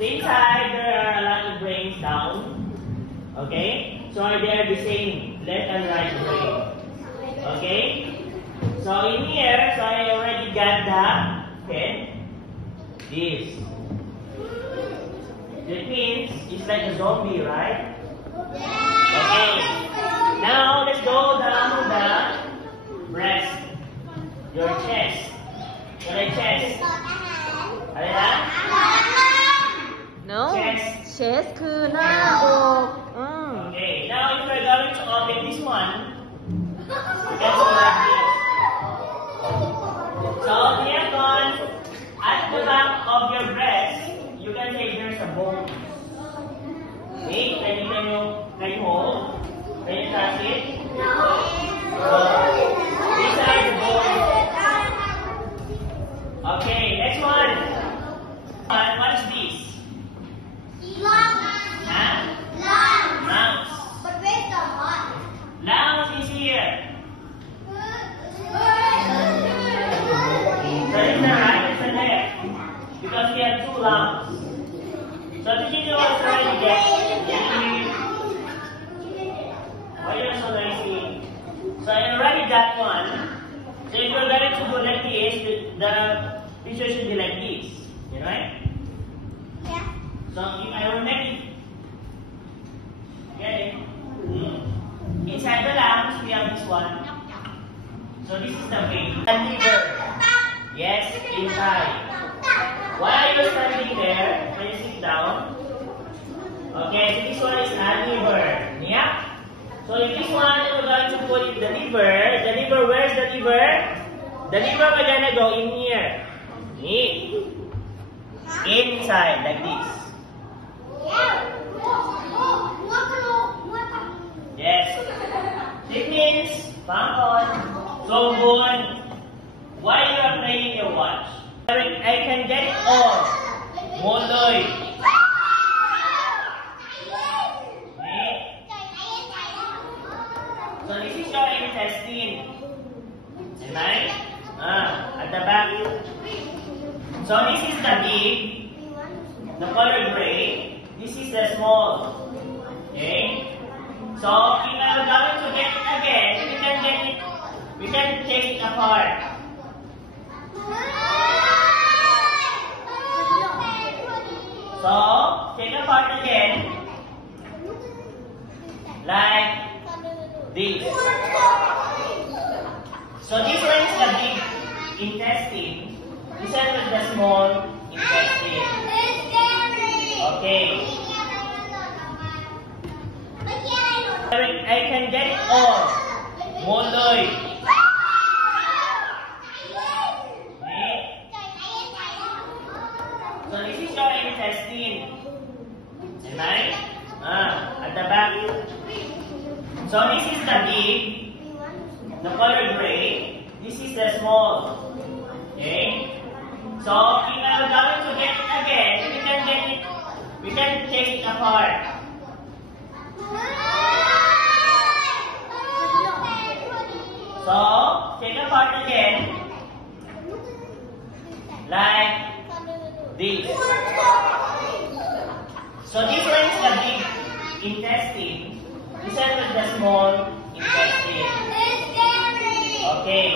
inside there are a lot of brains down. Okay? So they are the same left and right brain. Okay? So in here, so I already got the head. This. That means it's like a zombie, right? Okay. Now let's go down to the breast. Your chest. Your chest. Ano na? No. Chest. Chest คือหน้าอกOkay. Now if we're going to open this one, let's go like this. So here on at the back of your breast, you can say there's a bone. Okay? Can you hold? Can you touch it? These are the bones. Okay, next one. What is this? Huh? Lungs. Lungs is here. So it's the right, it's the left. Because we have two lungs. So did you know what's already there? Why are you so noisy? So I already got one. So if you're going to do like this, the picture should be like this. You know, right? Yeah. So if I will make it, get it? Inside the lungs, we have this one. So this is the vein. And liver. Yes, inside. Why are you standing there? When you sit down? Okay, so this one is a liver. Yeah? So if this one, we're going to put it the liver, where's the liver? The liver, we're gonna go in here. Inside, like this. Yes. It means, Pangkon, so good. Why you are playing your watch? I can get it all. Moloy. So this is your intestine. Right? At the back. So this is the big, the color gray. This is the small. Okay? So if I am going to get it again, we can take it apart. So take apart again, like this. So this one is the big intestine. This one is the small intestine. Okay. I can get it all. Moloy. Okay. So this is your intestine. Right? At the back. So this is the big, the color gray. This is the small. Okay? So if I am going to get it again, we can take it apart. So take apart again, like this. So this one is the big intestine. This one is the small intestine. Okay.